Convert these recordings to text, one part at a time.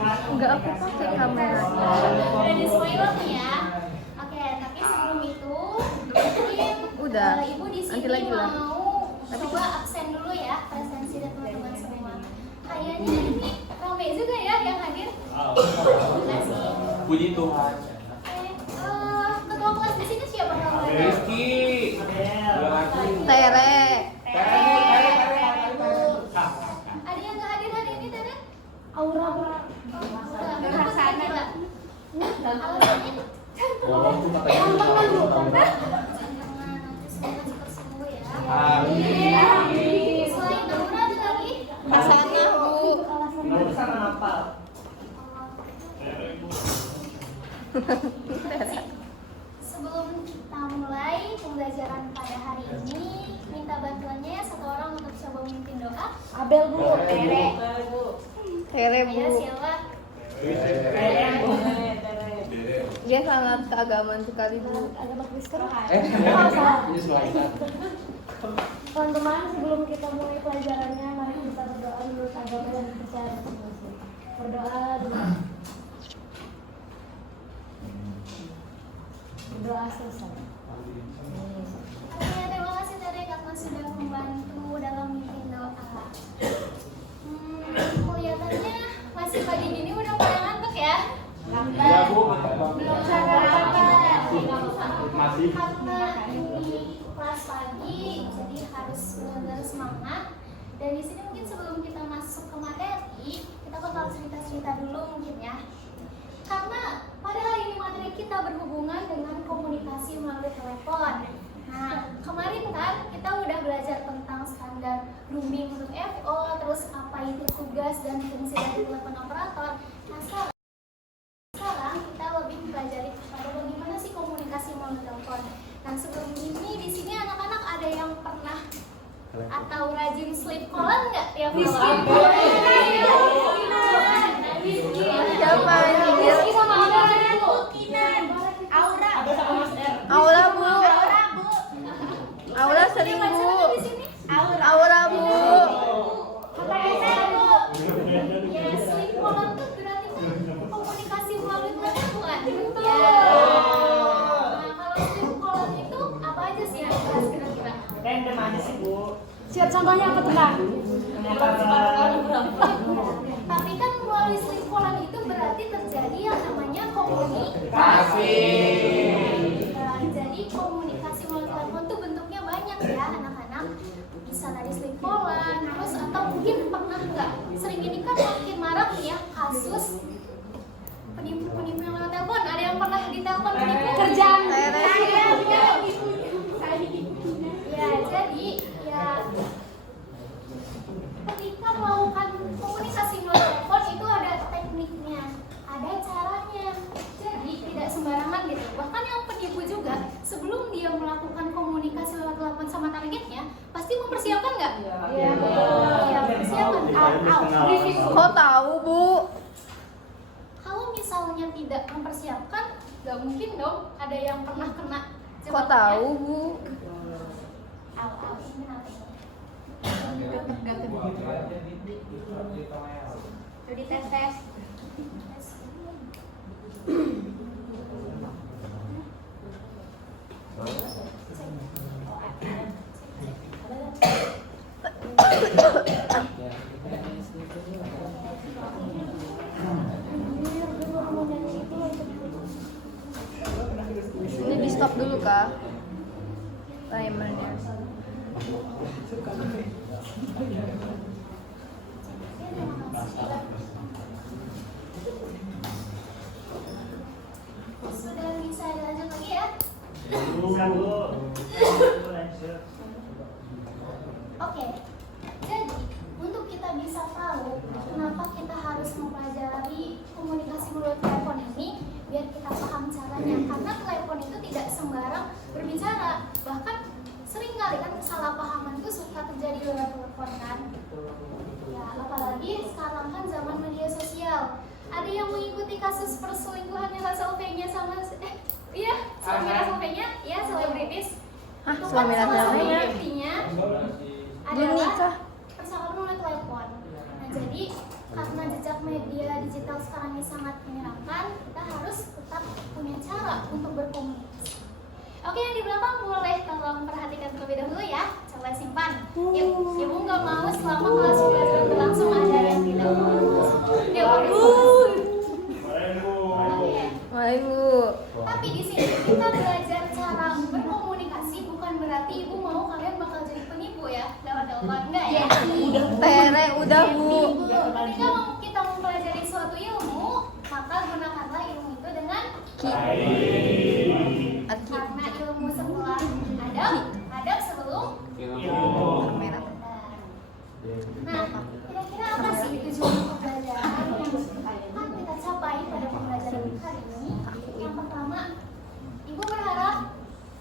Enggak, aku pakai kameranya. Udah di spoiler nih ya. Oke, tapi sebelum itu mungkin Udah. Ibu di Nanti sini lagi lah. mau coba absen dulu ya presensi dan teman-teman semua. Kayaknya ini rame juga ya yang hadir. Terima kasih. Puji Tuhan. Ketua kelas di sini siapa namanya? Rizky. Tere. Ada yang nggak hadir hari ini, Tere? Aura. Kenapa sana? Alasannya? Orang tuh katanya Selain Aura ada lagi? Asana, Bu. Sebelum kita mulai pembelajaran pada hari ini, minta bantuannya satu orang untuk coba memimpin doa. Abel Bu. Tere. Tere, Bu. Ayo siapa? Dia sangat keagamaan sekali, Bu. Agama Kristen. ini suara. Teman-teman, sebelum kita mulai pelajarannya, mari kita berdoa menurut agama dan kepercayaan masing-masing. Berdoa dulu. Berdoa selesai. Oke, terima kasih Tere karena sudah membantu dalam memimpin doa. Kelihatannya masih pagi gini udah pada ngantuk ya? Iya, Bu. Belum sadar. Masih. Karena ini kelas pagi, jadi harus benar-benar semangat. Dan di sini mungkin sebelum kita masuk ke materi, kita bakal cerita-cerita dulu mungkin ya. Karena pada hari ini materi kita berhubungan dengan komunikasi melalui telepon. Nah, kemarin kan kita udah belajar tentang standar roaming untuk FO, terus apa itu tugas dan fungsi dari telepon operator. Nah, sekarang kita lebih mempelajari pada bagaimana sih komunikasi melalui telepon. Nah, sebelum ini di sini anak-anak ada yang pernah atau rajin sleep callan nggak tiap malam? Siapa ini? Rizky sama Aura Bu. Aura. Aura, Bu. Aura Bu. Aura sering, Bu. Di sini. Aura, Bu. Kata Esa Bu. Ya, sleep callan tuh berarti kan komunikasi melalui telepon bukan? Betul. Nah, kalau sleep callan itu apa aja sih yang dibahas kira-kira? Random aja sih Bu. Siap, contohnya apa tuh, Kak? Tapi kan melalui sleep callan itu berarti terjadi yang namanya komunikasi. Nah, jadi komunikasi melalui telepon tuh bentuknya banyak ya anak-anak. Bisa tadi sleep callan, terus atau mungkin pernah nggak sering ini kan makin marak nih ya kasus penipu-penipu yang lewat telepon. Ada yang pernah ditelepon penipu? Kerjaan. Tere. Ya, jadi ya ketika melakukan komunikasi melalui telepon itu ada tekniknya, ada caranya. Jadi tidak sembarangan gitu. Bahkan yang penipu juga sebelum dia melakukan komunikasi lewat telepon sama targetnya, pasti mempersiapkan nggak? Iya. Iya, persiapan. Briefing. Kok tahu, Bu? Kalau misalnya tidak mempersiapkan, nggak mungkin dong ada yang pernah kena. Kok tahu, Bu? Ini nanti. Jadi tes. Ini di stop dulu, Kak. Timernya. Sudah bisa dilanjut lagi ya? Oke, jadi untuk kita bisa tahu kenapa kita harus mempelajari komunikasi melalui telepon ini, biar kita paham caranya. Karena telepon itu tidak sembarang berbicara, bahkan sering kali kan kesalahpahaman itu suka terjadi lewat telepon kan. Ya, apalagi sekarang kan zaman media sosial. Ada yang mengikuti kasus perselingkuhannya Rasa Ufenya sama suami Rasa Ufenya, ya selebritis. Hah, Itu kan suami salah Rasa satu Ufenya? buktinya Belum nikah. adalah percakapan melalui telepon. Nah, jadi karena jejak saat media digital sekarang ini sangat menyenangkan, kita harus tetap punya cara untuk berkomunikasi. Oke, yang di belakang boleh tolong perhatikan terlebih dahulu ya. Coba simpan. Yuk, Ibu nggak mau selama kelas pembelajaran berlangsung ada yang tidak mau. Yuk, Oke. Ibu. Tapi di sini kita belajar cara berkomunikasi, bukan berarti Ibu mau kalian bakal jadi penipu ya lewat telepon, enggak ya? Tere, udah Bu. Ketika kita mempelajari suatu ilmu, maka gunakanlah ilmu itu dengan karena ilmu setelah adab sebelum Merah. Nah, kira-kira apa sih tujuan pembelajaran yang akan kita capai pada pembelajaran kali ini? Yang pertama, Ibu berharap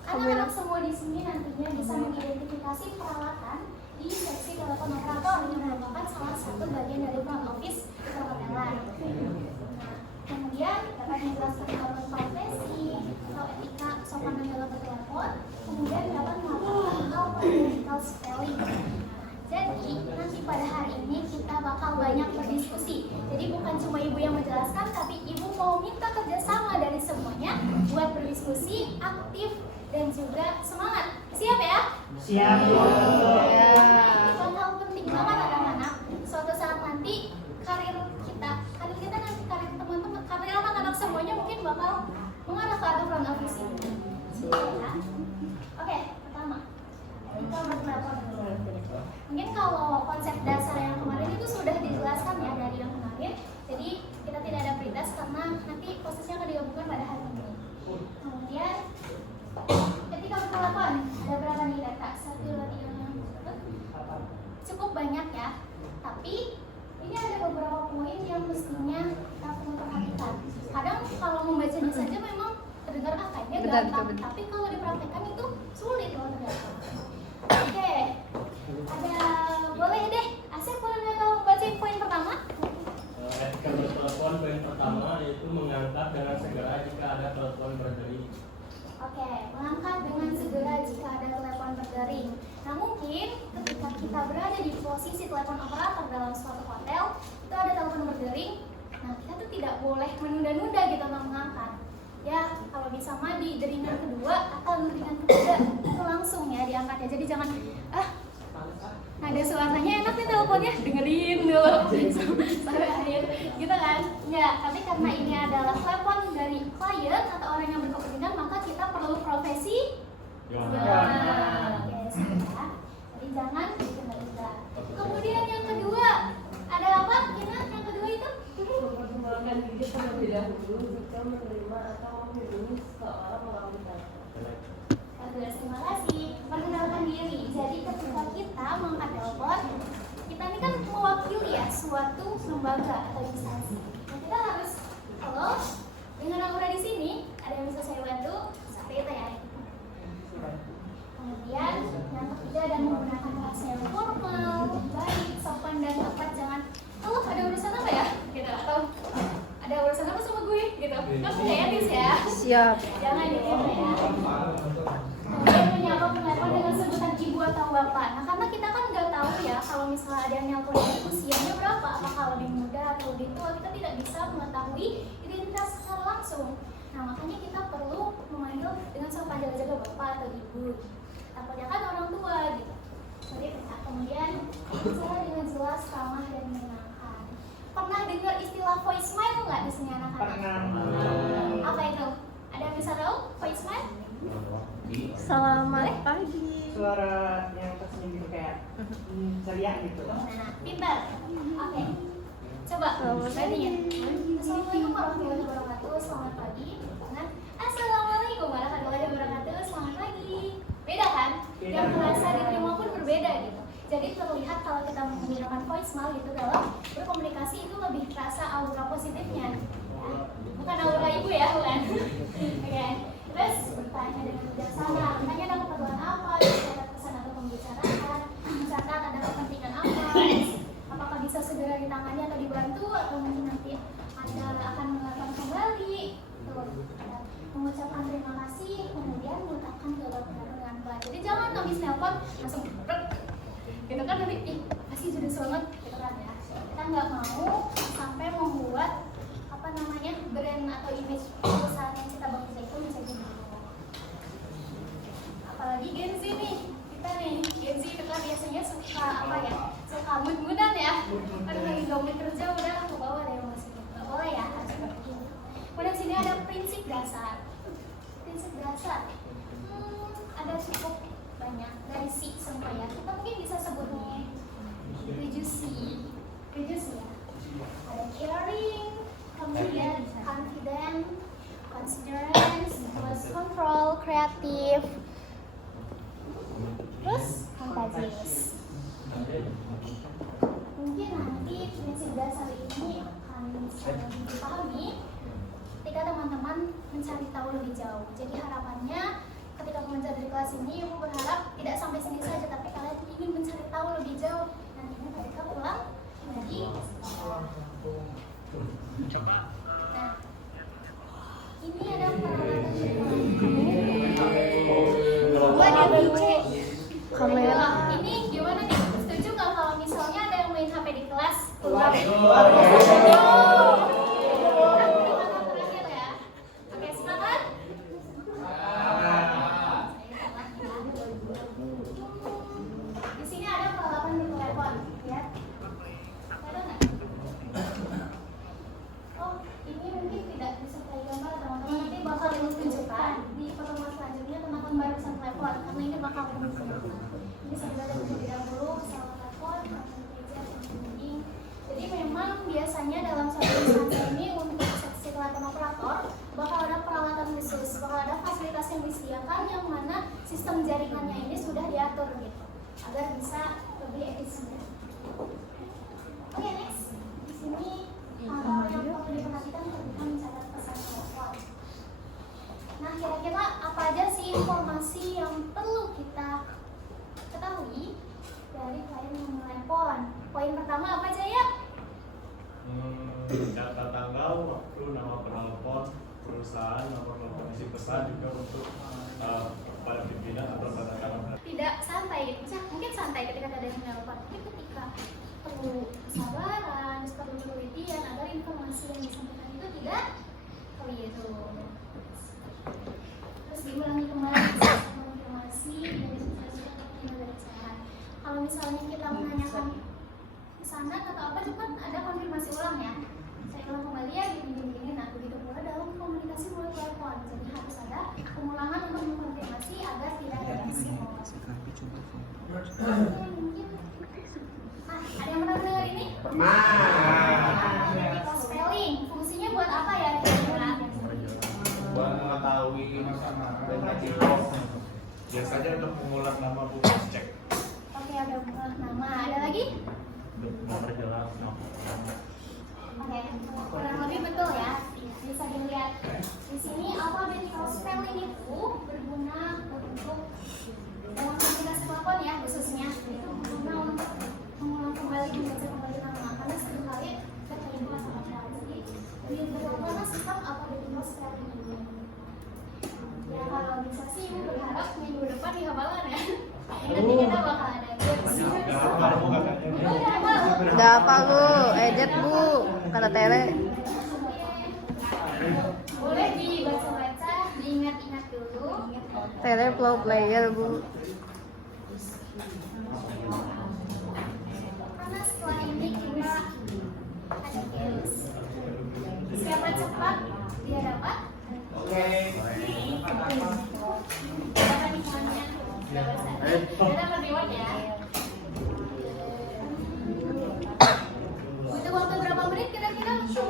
anak-anak semua di sini nantinya bisa mengidentifikasi peralatan di seksi telepon operator yang merupakan salah satu bagian dari front office di perhotelan. Kemudian dapat menjelaskan tentang profesi atau etika sopan dan dalam bertelepon. Kemudian dapat melakukan hal practical spelling. Jadi nanti pada hari ini kita bakal banyak berdiskusi. Jadi bukan cuma Ibu yang menjelaskan, tapi Ibu mau minta kerjasama dari semuanya buat berdiskusi, aktif, dan juga semangat. Siap ya? Siap. Ini bakal penting banget anak-anak. Suatu saat nanti karir kita nanti karir teman-teman, karir anak-anak semuanya mungkin bakal mengarah ke arah front office ini. Ya. Oke, pertama kita bertelepon dulu. Mungkin kalau konsep dasar yang kemarin itu sudah dijelaskan ya dari yang kemarin. Jadi kita tidak ada pretest karena nanti posisinya akan digabungkan pada hari ini. Kemudian ketika bertelepon ada berapa nih data? 1, 2, 3, 4. Cukup banyak ya. Tapi ini ada beberapa poin yang mestinya kita perlu perhatikan. Kadang kalau membacanya saja memang terdengar kayaknya gampang, tapi kalau dipraktekkan itu sulit loh ternyata. Oke, boleh deh. Asep boleh nggak tahu bacain poin pertama? Etika bertelepon poin pertama yaitu mengangkat dengan segera jika ada telepon berdering. Oke, mengangkat dengan segera jika ada telepon berdering. Nah mungkin ketika kita berada di posisi telepon operator dalam suatu hotel, itu ada telepon berdering. Nah kita tuh tidak boleh menunda-nunda gitu untuk mengangkat. Ya kalau bisa mah di deringan kedua atau deringan ketiga itu langsung ya diangkat ya. Jadi jangan ada suaranya enak nih teleponnya, dengerin dulu sampai akhir gitu kan. Ya, tapi karena ini adalah telepon dari klien atau orang yang berkepentingan, maka kita perlu profesi. Yes, ya. Jadi jangan ditunda-tunda. Kemudian yang kedua, ada apa? Kina, yang kedua itu? Mempertimbangkan diri terlebih dahulu jika menerima atau menghubungi seseorang melalui telepon. Terima kasih. Perkenalkan diri. Jadi ketika kita mengangkat telepon, kita ini kan mewakili ya suatu lembaga atau instansi. Nah, kita harus halo, dengan Aura di sini, ada yang bisa saya bantu? Seperti itu ya. Kemudian yang ketiga dan menggunakan bahasa yang formal, baik, sopan dan tepat. Jangan, halo ada urusan apa ya? Gitu atau ada urusan apa sama gue? Gitu. Kan punya etis ya. Siap. Jangan gitu ya. Kemudian menyapa penelpon dengan sebutan ibu atau bapak. Nah karena kita kan nggak tahu ya kalau misalnya ada yang nelpon itu usianya berapa, apakah lebih muda atau lebih tua, kita tidak bisa mengetahui identitas secara langsung. Nah makanya kita perlu memanggil dengan sopan jaga bapak atau ibu. Takutnya kan orang tua gitu. Jadi kemudian bicara dengan jelas, ramah dan menyenangkan. Pernah dengar istilah voicemail nggak di sini anak-anak? Pernah. Apa itu? Ada yang bisa tahu voicemail? Selamat pagi. Suara yang tersenyum gitu kayak ceria gitu. Nah, pintar. Oke. Coba bandingin. Assalamualaikum warahmatullahi wabarakatuh. Selamat pagi. Dengan Assalamualaikum warahmatullahi wabarakatuh. Selamat pagi. Beda kan? Yang terasa diterima pun berbeda gitu. Jadi terlihat kalau kita menggunakan voicemail gitu dalam berkomunikasi itu lebih terasa aura positifnya. Ya. Bukan aura ibu ya, bukan. Oke. Terus bertanya dengan bijaksana, tanya ada keperluan apa, ada pesan atau pembicaraan, mencatat ada kepentingan apa, apakah bisa segera ditangani atau dibantu, atau mungkin nanti Anda akan melakukan kembali. Tuh, mengucapkan terima kasih, kemudian meletakkan jawaban dengan baik. Jadi jangan habis nelpon langsung gitu kan nanti, pasti sudah selamat gitu kan ya. Kita nggak mau sampai dasar. Prinsip dasar. Ada cukup banyak dari C sampai ya. Kita mungkin bisa sebutnya 7C. 7C ya. Ada caring, confident, considerance, terus control, kreatif, terus contagious. Mungkin nanti prinsip dasar ini akan bisa lebih dipahami ketika teman-teman mencari tahu lebih jauh. Jadi harapannya ketika mengajar di kelas ini, Ibu berharap tidak sampai sini saja, tapi kalian ingin mencari tahu lebih jauh. Nantinya ketika pulang dari sekolah. Nah, ini ada peralatan kamera. Ini gimana nih? Setuju nggak kalau misalnya ada yang main HP di kelas? Terakhir ya. Oke, silakan. Di sini ada peralatan di telepon, ya. Ada nggak? Oh, ini mungkin tidak disertai gambar, teman-teman. Nanti bakal ditunjukkan di pertemuan selanjutnya tentang pembarusan telepon, karena ini bakal ditunjukkan. Ini sudah ada terlebih dahulu pesawat telepon, meja, dinding. Jadi memang biasanya dalam satu instansi ini untuk seksi telepon operator bakal ada peralatan khusus, bakal ada fasilitas yang disediakan yang mana sistem jaringannya ini sudah diatur gitu, agar bisa lebih efisien. Oke, next. Di sini hal-hal yang perlu diperhatikan ketika mencatat pesan telepon. Nah, kira-kira apa aja sih informasi yang perlu kita ketahui dari klien yang menelepon? Poin pertama apa aja ya? Data tanggal, waktu, nama penelpon, perusahaan, nomor telepon isi pesan juga untuk kepada pimpinan atau tanda tangan. Tidak santai, mungkin santai ketika ada yang menelepon, tapi ketika perlu kesabaran, perlu penelitian agar informasi yang disampaikan itu tidak keliru. Terus diulangi kembali informasi dan disesuaikan dengan kesalahan. Kalau misalnya kita menanyakan pesanan atau apa, cepat ada konfirmasi ulang ya. Saya ulang kembali ya, gini. Nah, begitu pula dalam komunikasi melalui telepon. Jadi harus ada pengulangan untuk mengkonfirmasi agar tidak ada resiko. Nah, ada yang pernah mendengar ini? Critical spelling. Fungsinya buat apa ya? Buat mengetahui dan biasanya untuk mengulang nama bukan cek. Oke, ada pengulang nama. Ada lagi? Memperjelas. Oke, kurang lebih betul ya. Bisa dilihat di sini alphabetical spelling itu berguna untuk dalam komunikasi telepon ya, khususnya itu berguna untuk mengulang kembali membaca kembali nama, karena seringkali terkeliru apa-apa. Jadi lebih berguna sistem alphabetical spelling ini. Ya kalau bisa sih Ibu berharap minggu depan di hafalan ya. Nanti kita bakal ada games. Udah apa Bu? Ejet Bu, kata Tere. Boleh dibaca-baca, diingat-ingat dulu. Tere flow player Bu. Karena setelah ini kita ada games. Siapa cepat dia dapat. Dapat ikannya. Dapat reward ya. Butuh waktu berapa menit kira-kira? Di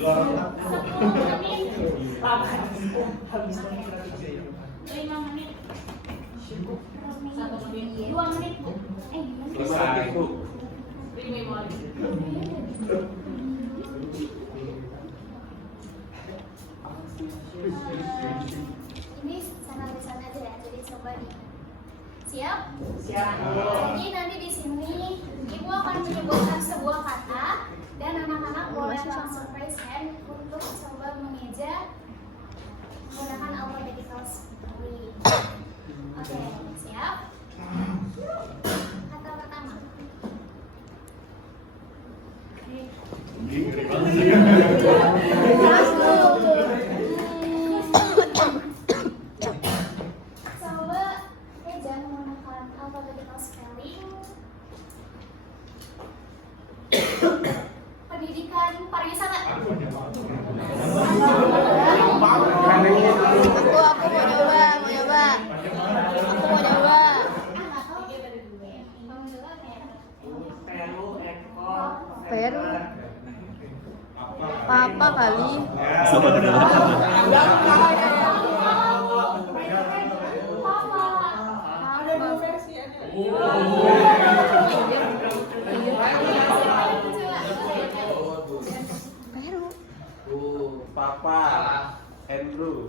luar 10 menit. 5 menit. 2 menit Bu. Selesai Bu. Ini sana aja ya, jadi coba di. Siap? Siap. Jadi nanti di sini Ibu akan menyebutkan sebuah kata dan anak-anak boleh langsung raise hand untuk coba mengeja menggunakan alphabetical spelling. Oke, siap? Kata pertama. dan pariwisata. Aku mau nyoba. Aku mau nyoba. Peru. Papa kali. Peru. Papa Andrew.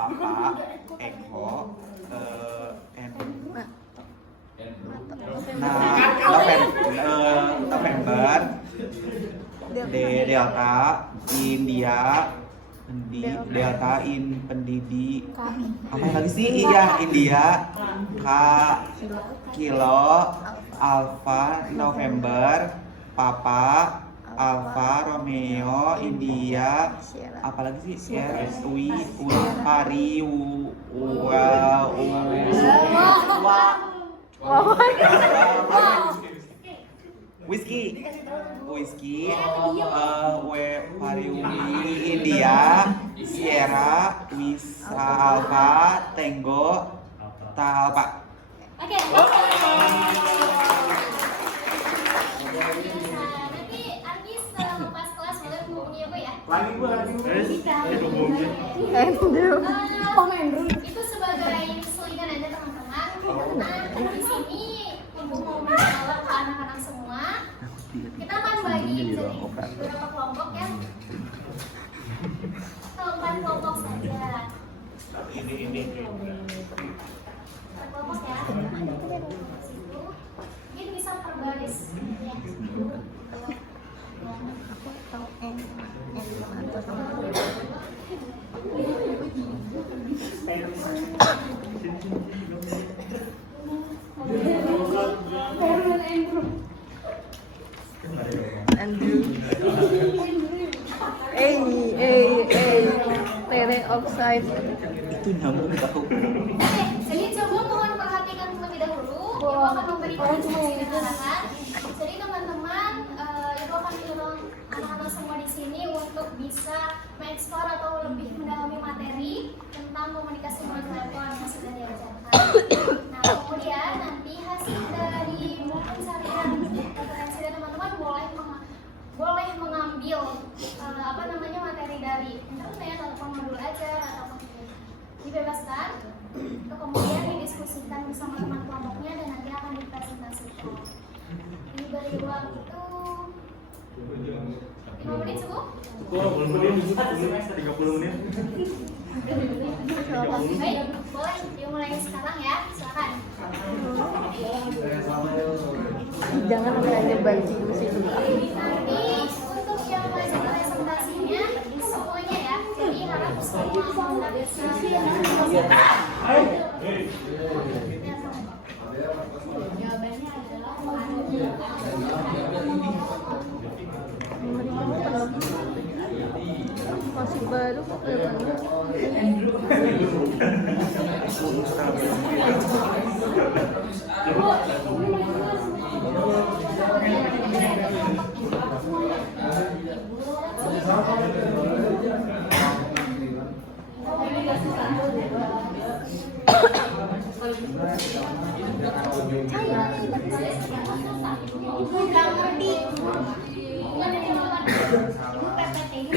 Papa Eko November Delta India Delta pendidi apa lagi sih India Kilo Alpha November Papa Alfa Romeo India apalagi sih Pari Whiskey Pariwi India Sierra Wisa Alpha Tango Alpha. Oke. Nanti Artis lepas kelas boleh menghubungi aku ya. Lagi gue. Andrew. Itu sebagai selingan aja teman-teman. Karena di sini untuk mau mengenal ke anak-anak semua, kita akan bagi jadi beberapa kelompok ya. Kelompok kelompok saja. Ini. Per kelompok ya. Situ. Mungkin bisa per baris ya. Aku tahu atau sama. Andrew. Pere offside. Itu nyambung tahu. Oke, jadi coba mohon perhatikan terlebih dahulu. Ibu akan memberikan instruksi dan arahan. Jadi teman-teman, Ibu akan mendorong anak-anak semua di sini untuk bisa mengeksplor atau lebih mendalami materi tentang komunikasi melalui telepon yang sudah diajarkan. Nah, kemudian nanti hasil dari pencarian referensi dari teman-teman boleh mengambil materi dari internet atau modul ajar atau dibebaskan untuk kemudian didiskusikan bersama teman kelompoknya dan nanti akan dipresentasikan. Diberi waktu 5 menit cukup? 30 menit. Baik, boleh dimulai sekarang ya, silakan. Jangan hanya banci musik. Nanti untuk yang wajib presentasinya semuanya ya, jadi harap semua jawabannya adalah masih baru kok kelihatannya. Ibu udah ngerti. Bukan dari teman-teman. Ibu PPT ini.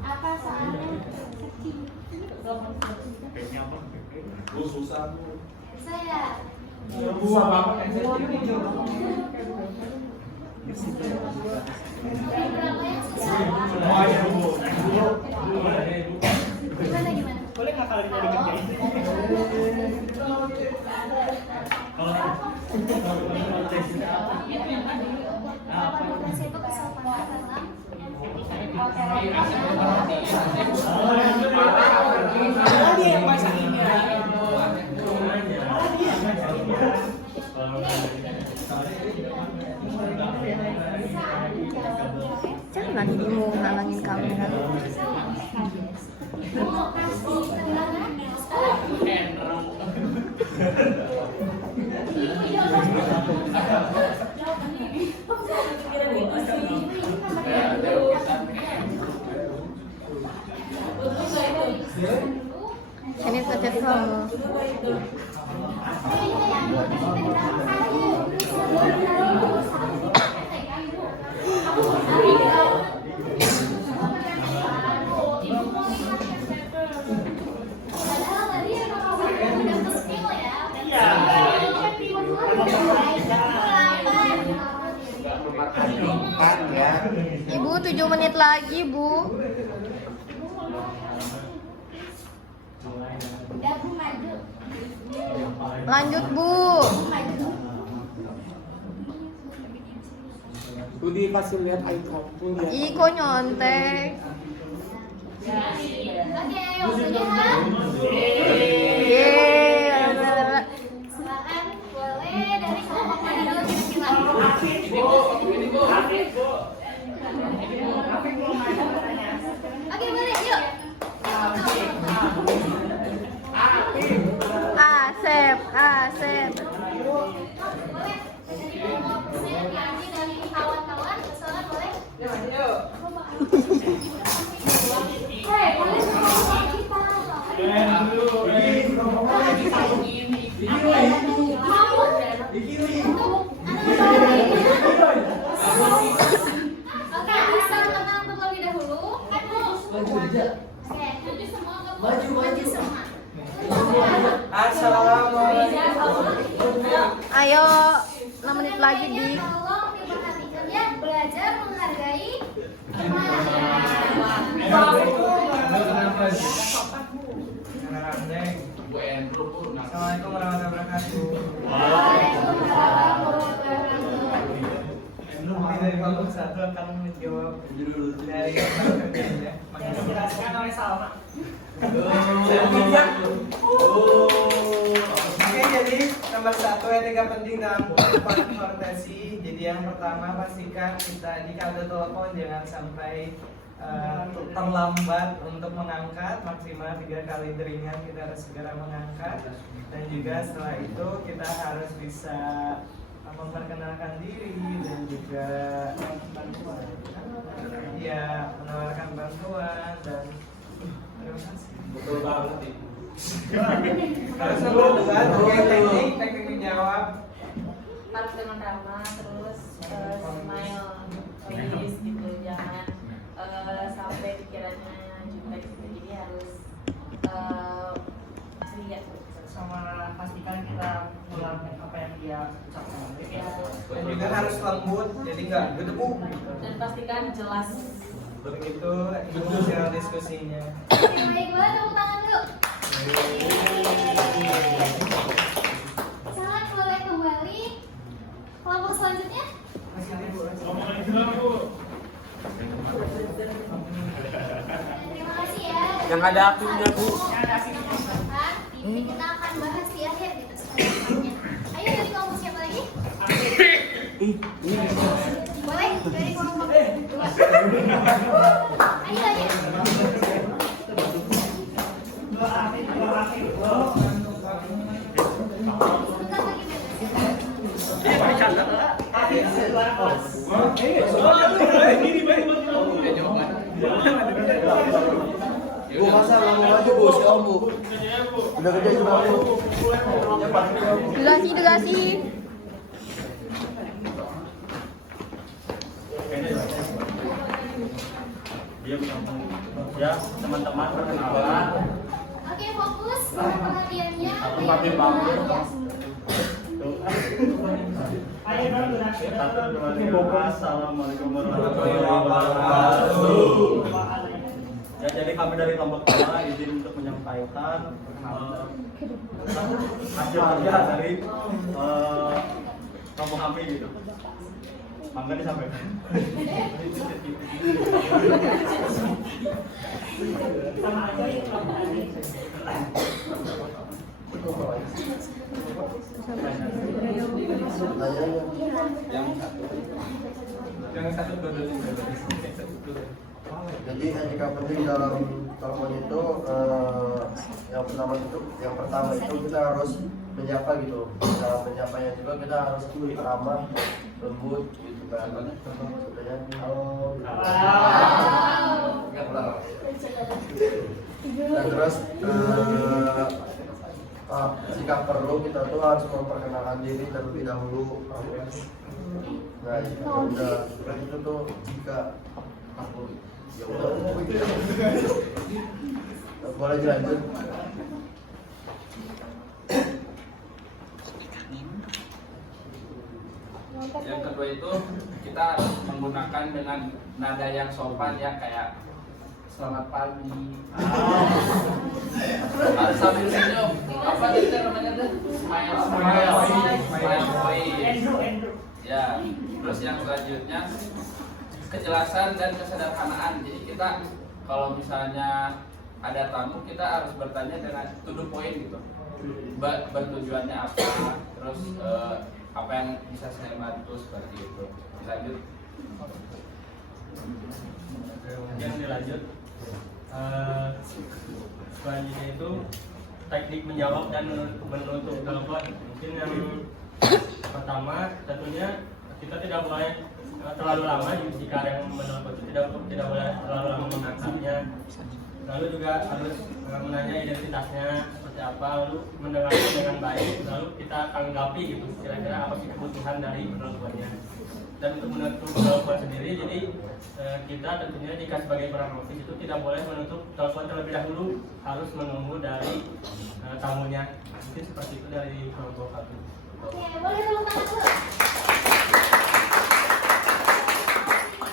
Apa soalnya? Susah. Saya. Susah banget kan Berapa yang susah? Gimana? Boleh nggak kalau dikerjain? Itu kesopanan dalam Jangan ibu ngalangin kamera. Ini ngechat kamu. Ibu 7 menit lagi, Bu. Lanjut, Bu. Budi kasih lihat air kamu lihat. Ih, kok nyontek. Oke, ayo sejahat. Yeay. Silakan boleh dari kelompok mana dulu kira-kira. Oke, boleh yuk. Asep, Asep. Boleh. Dari kelompok Yanti dari kawan-kawan, silakan boleh. Hei, boleh kelompok kita. Oke, bisa tenang terlebih dahulu. Oke, maju semua. Ayo, 6 menit lagi, Dik. Tolong diperhatikan ya, belajar menghargai Assalamualaikum warahmatullahi wabarakatuh. Dari kelompok 1 akan menjawab dari kelompok kerjanya. Yang dijelaskan oleh Salma. Oke, jadi nomor 1 etika penting dalam konversi. Jadi yang pertama pastikan kita jika ada telepon jangan sampai terlambat untuk mengangkat, maksimal 3 kali deringan kita harus segera mengangkat. Dan juga setelah itu kita harus bisa memperkenalkan diri dan juga ya menawarkan bantuan dan terima kasih. Betul banget nih. Harus bantuan, oke, teknik menjawab. Harus dengan ramah, terus smile, please gitu, jangan sampai pikirannya jutek gitu. Jadi harus ceria Sama pastikan kita melakukan apa yang dia ucapkan. ya. Dan juga harus lembut, jadi nggak gedebuk gitu. Dan pastikan jelas. Begitu hasil diskusinya. Oke, baik, boleh tepuk tangan dulu. Salam boleh kembali. Kelompok selanjutnya. Terima kasih ya. Yang ada aktifnya, Bu. Ini kita akan bahas di akhir gitu selanjutnya. Ayo dari kelompok siapa lagi? Boleh dari kelompok 2. Ayo lagi. Bu, masa lama aja Bu, si Om Bu. Udah kerja juga Bu. Degasi. Ya, teman-teman perkenalan. Oke, fokus perhatiannya. Pakai bambu. Assalamualaikum warahmatullahi wabarakatuh. Ya, jadi kami dari kelompok 2 izin untuk menyampaikan hasil kerja dari kelompok kami gitu. Mangga disampaikan. Yang satu dulu. Jadi handicap penting dalam telepon itu yang pertama itu kita harus menyapa gitu. Dalam menyapanya juga kita harus ramah, lembut gitu kan. Sebenarnya halo. Dan terus jika perlu kita tuh harus memperkenalkan diri terlebih dahulu. Nah, udah itu tuh jika aku ya udah boleh dilanjut. Yang kedua itu kita harus menggunakan dengan nada yang sopan ya, kayak selamat pagi. Harus sambil senyum. Apa itu namanya tuh? Smile voice. Ya. Terus yang selanjutnya kejelasan dan kesederhanaan. Jadi kita kalau misalnya ada tamu kita harus bertanya dengan to the point gitu. Bertujuannya apa? Terus apa yang bisa saya bantu seperti itu. Lanjut. Yang dilanjut selanjutnya itu teknik menjawab dan menutup telepon. Mungkin yang pertama tentunya kita tidak boleh terlalu lama jika yang menelpon itu tidak boleh terlalu lama mengangkatnya. Lalu juga harus menanya identitasnya seperti apa, lalu mendengarkan dengan baik, lalu kita tanggapi gitu kira-kira apa sih kebutuhan dari penelponnya. Dan untuk menutup telepon sendiri, jadi kita tentunya jika sebagai perampokan itu tidak boleh menutup telepon terlebih dahulu, harus menunggu dari tamunya. Mungkin seperti itu dari kelompok satu. Oke, boleh tepuk tangan dulu.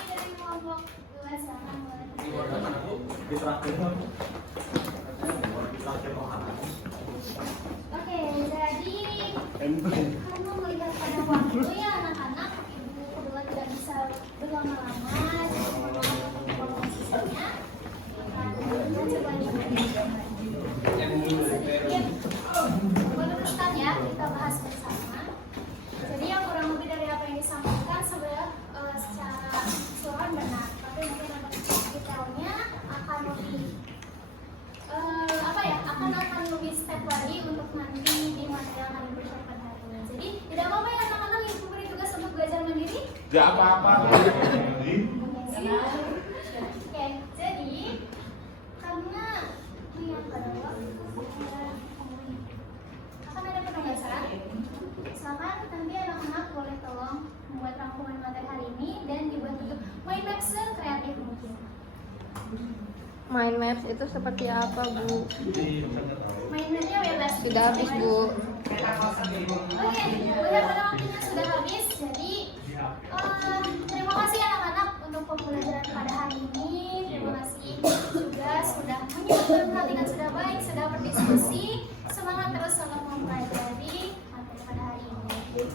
Dari kelompok 2 silakan boleh. Oke, jadi karena melihat pada waktu ya anak-anak, ibu kedua tidak bisa berlama-lama, jadi mohon sisanya kita coba sedikit meneruskan ya, kita bahas bersama. Jadi yang kurang lebih dari apa yang disampaikan sebenarnya secara keseluruhan benar, tapi mungkin untuk detailnya akan lebih akan lebih step lagi untuk nanti di materi yang akan dipersiapkan hari ini. Jadi tidak apa-apa ya anak-anak yang memberi tugas untuk belajar mandiri. Gak apa-apa. Oke, jadi karena yang kedua akan ada pertanyaan. Silakan nanti anak-anak boleh tolong membuat rangkuman materi hari ini dan dibuat untuk mind map sekreatif mungkin. Mind maps itu seperti apa, Bu? Mind mapnya bebas. Sudah habis, Bu. Oke, udah pada waktunya sudah habis. Jadi terima kasih anak-anak untuk pembelajaran pada hari ini. Terima kasih juga sudah menyiapkan perhatian sudah baik, sudah berdiskusi. Semangat terus untuk mempelajari materi pada hari ini.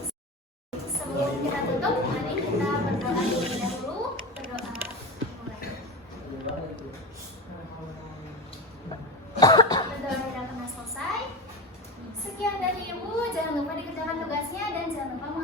Sebelum kita tutup, mari kita berdoa terlebih dahulu. Berdoa. Berdoa sudah pernah selesai. Sekian dari Ibu, jangan lupa dikerjakan tugasnya dan jangan lupa